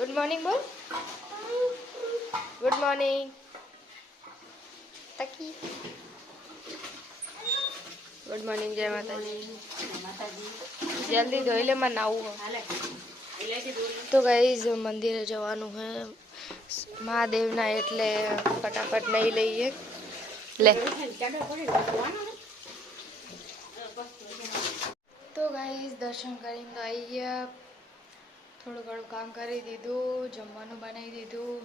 Good morning બોલ. Good morning Taki. Good morning. જય માતાજી. જલ્દી ધોઈ લે, માં નાવું. તો ગાઈઝ મંદિરે જવાનું હે મહાદેવના, એટલે ફટાફટ નહીં લઈએ. લે તો ગાઈઝ દર્શન કરીને તો આવી ગયા. થોડું ઘણું કામ કરી દીધું, જમવાનું બનાવી દીધું.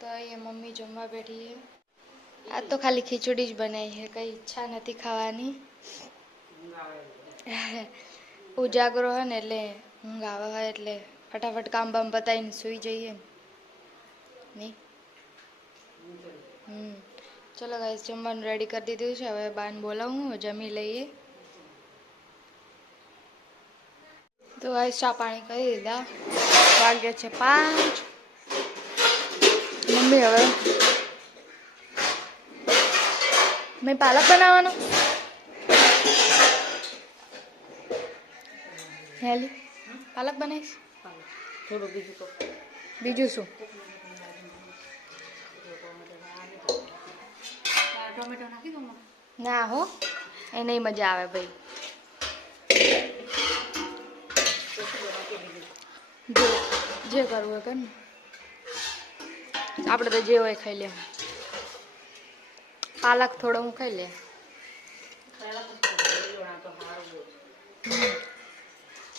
તો અહીંયા મમ્મી જમવા બેઠી છે. આ તો ખાલી ખીચડી જ બનાવી છે, કંઈ ઈચ્છા નથી ખાવાની. ઉજાગરો હોય ને એટલે ઊંઘ આવે હોય, એટલે ફટાફટ કામ બામ પતાવીને સૂઈ જઈએ નહીં. ચલો ગાઈસ જમવાનું રેડી કરી દીધું છે. હવે બાન બોલાવું, જમી લઈએ. તો ગાઈસ ચા પાણી કરી દીધા. વાગે છે 5. મમ્મી હવે મેં પાલક બનાવવાનો. હેલી પાલક બનાવીશ. થોડું બીજું શું? ટોમેટો નાખી દો. ના હો, એ નહીં મજા આવે ભાઈ. જે કરવું હોય કર ને, આપણે તો જે હોય ખાઈ લે. પાલક થોડો હું ખાઈ લે.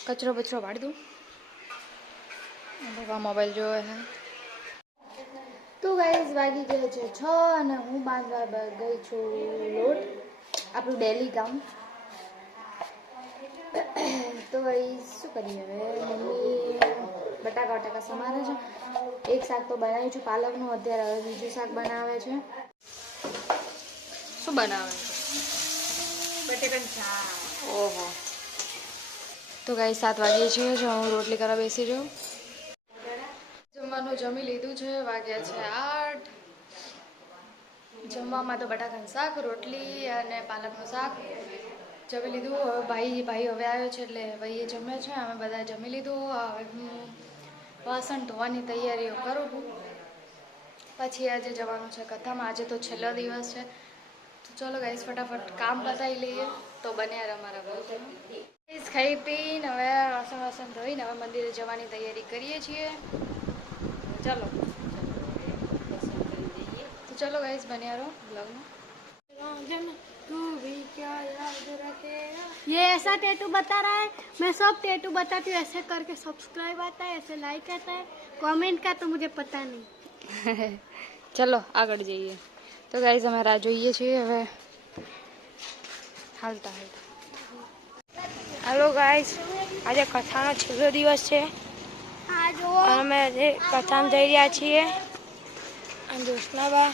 કચરો બચરો વાળી દઉં. પપ્પા મોબાઈલ જોવે છે. તો ગાઈઝ વાગી ગયા છે 6 અને હું બાંધવા ગઈ છું લોટ, આપણું ડેલી કામ. તો ગાઈઝ શું કરીએ હવે, મમ્મી બટાકા સમારે છે. એક શાક તો બનાવ્યું છું પાલકનું, અત્યારે હવે બીજું શાક બનાવે છે. શું બનાવે છે? બટેકાનું શાક. ઓહો. તો ગાઈઝ 7 વાગ્યે છે, જો હું રોટલી કરવા બેસી જાઉં. જમવાનું જમી લીધું છે, વાગ્યા છે 8. જમવામાં તો બટાકાનું શાક, રોટલી અને પાલકનું શાક જમી લીધું. હવે ભાઈ હવે આવ્યો છે, એટલે ભાઈએ જમ્યો છે, અમે બધા જમી લીધું. હવે હું વાસણ ધોવાની તૈયારીઓ કરું છું. પછી આજે જવાનું છે કથામાં. આજે તો છેલ્લો દિવસ છે. તો ચલો ગાઈસ ફટાફટ કામ બતાવી લઈએ. તો બન્યા અમારા બ્લોગમાં. ખાઈ પીને હવે વાસણ ધોઈને હવે મંદિરે જવાની તૈયારી કરીએ છીએ. चलो तो चलो गाइस बनिया रहो ब्लॉग में. तू भी क्या याद रखेगा. ये ऐसा टैटू बता रहा है, मैं सब टैटू बताती हूँ. ऐसे करके सब्सक्राइब आता है, ऐसे लाइक आता है, कमेंट का तो मुझे पता नहीं. चलो આગળ જઈએ. તો ગાઈસ અમે રાહ જોઈએ છીએ હવે. હાલતા હાલો ગાઈસ, આજે કથાનો છેલ્લો દિવસ છે. અમે આજે કથામાં જઈ રહ્યા છીએ. જોશનાબા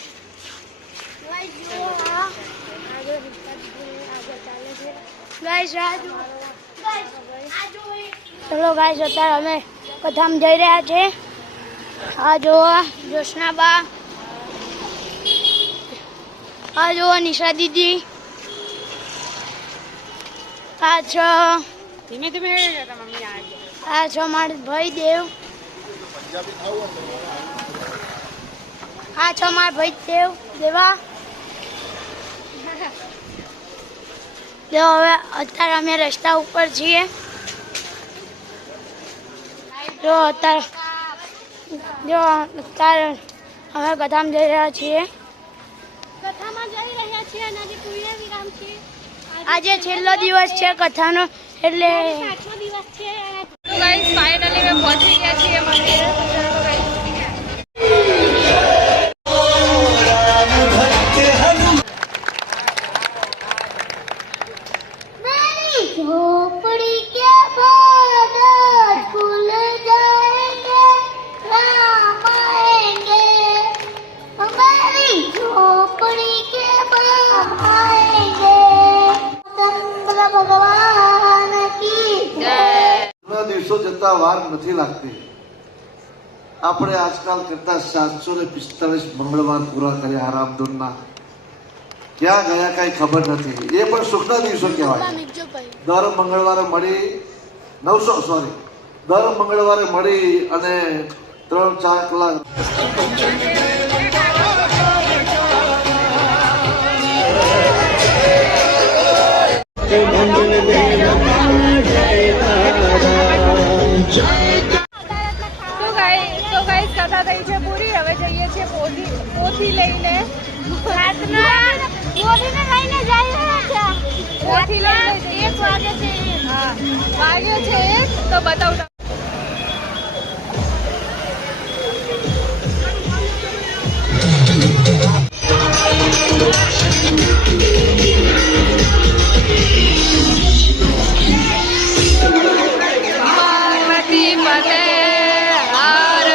ચલો ગાઈસ અત્યારે અમે કથામાં જઈ રહ્યા છે. આ જુઓ જોશનાબા, આ જુઓ નિશા દીદી, આ છો ધીમે ધીમે મમ્મી આવે. આ છો મારા ભાઈ દેવ, આ છો મારા ભાઈ દેવા. જો હવે અત્યારે અમે રસ્તા ઉપર છીએ. જો અત્યારે અમે કથામાં જઈ રહ્યા છીએ. આજે છેલ્લો દિવસ છે કથાનો, એટલે તો ગાઈસ ફાઇનલી અમે પહોંચી ગયા છીએ મંદિરે. झोपड़ी के बादल खुल जाएंगे, राम आएंगे. हमारी झोपड़ी के बादल आएंगे. भगवान की જય. દિવસો જતા વાર નથી લાગતી. આપણે આજકાલ કરતા 745 મંગળવાર પૂરા કર્યા આરામધૂનના. ક્યાં ગયા કઈ ખબર નથી. એ પણ સુખના દિવસો કહેવાય. દર મંગળવારે મળી દર મંગળવારે મળી અને 3-4 કલાક તો ગાઈસ કથા થઈ છે પૂરી. હવે જઈએ છીએ પોથી લઈને. પોતીને લઈને જઈએ છે. પોથી લઈને 1 વાગે છે. હા, વાગ્યો છે 1 તો બતાવું. પાર્વતી પતે હાર.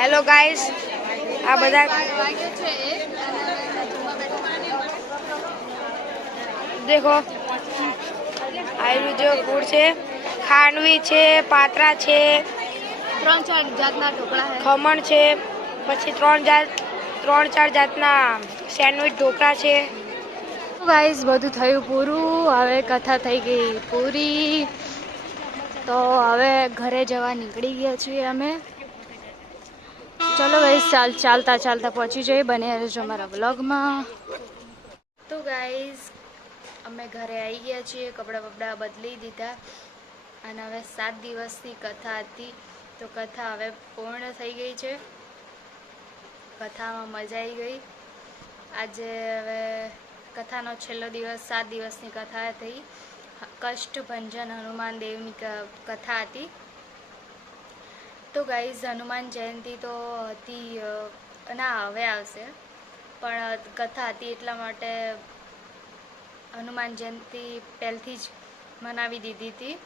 હેલો ગાઈસ, આ બધા વાગ્યો છે 1. દેખો આયુ જો ફૂડ છે, ખાંડવી છે, પાત્રા છે, 3-4 જાતના ઢોકળા છે. ખમણ છે, પછી 3-4 જાતના સેન્ડવિચ ઢોકળા છે. ગાઈસ બધું થયું પૂરું. હવે કથા થઈ ગઈ પૂરી. તો હવે ઘરે જવા નીકળી ગયા છીએ અમે. ચલો ગાઈસ, ચાલતા પહોંચી જઈએ. બને રહેજો અમારા વ્લોગમાં. તો ગાઈસ અમે ઘરે આવી ગયા છીએ. કપડાં બદલી દીધા અને હવે 7 દિવસની કથા હતી તો કથા હવે પૂર્ણ થઈ ગઈ છે. કથામાં મજા આવી ગઈ. આજે હવે કથાનો છેલ્લો દિવસ, 7 દિવસની કથા થઈ. કષ્ટભંજન હનુમાન દેવની કથા હતી. તો ગાઈઝ હનુમાન જયંતિ તો હતી ના, હવે આવશે, પણ કથા હતી એટલા માટે હનુમાન જયંતિ પહેલથી જ મનાવી દીધી હતી.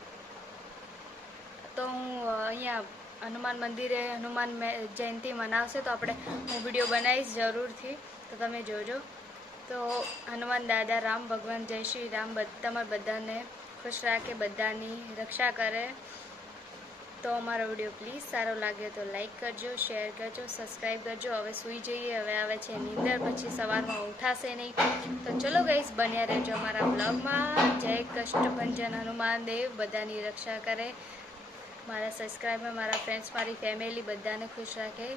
તો હું અહીંયા હનુમાન મંદિરે હનુમાન જયંતિ મનાવશે તો હું વિડીયો બનાવીશ જરૂરથી, તો તમે જોજો. તો હનુમાન દાદા રામ ભગવાન જય શ્રી રામ તમારા બધાને ખુશ રાખે, બધાની રક્ષા કરે. તો અમારો વિડીયો પ્લીઝ સારો લાગ્યો તો લાઈક કરજો, શેર કરજો, સબસ્ક્રાઈબ કરજો. હવે સૂઈ જઈએ, હવે આવે છે નીંદર, પછી સવારમાં ઉઠાશે નહીં. તો ચલો ગાઈસ, બન્યા રહેજો અમારા બ્લોગમાં. જય કષ્ટભંજન હનુમાન દેવ બધાની રક્ષા કરે, મારા સબસ્ક્રાઈબર, મારા ફ્રેન્ડ્સ, મારી ફેમિલી બધાને ખુશ રાખે.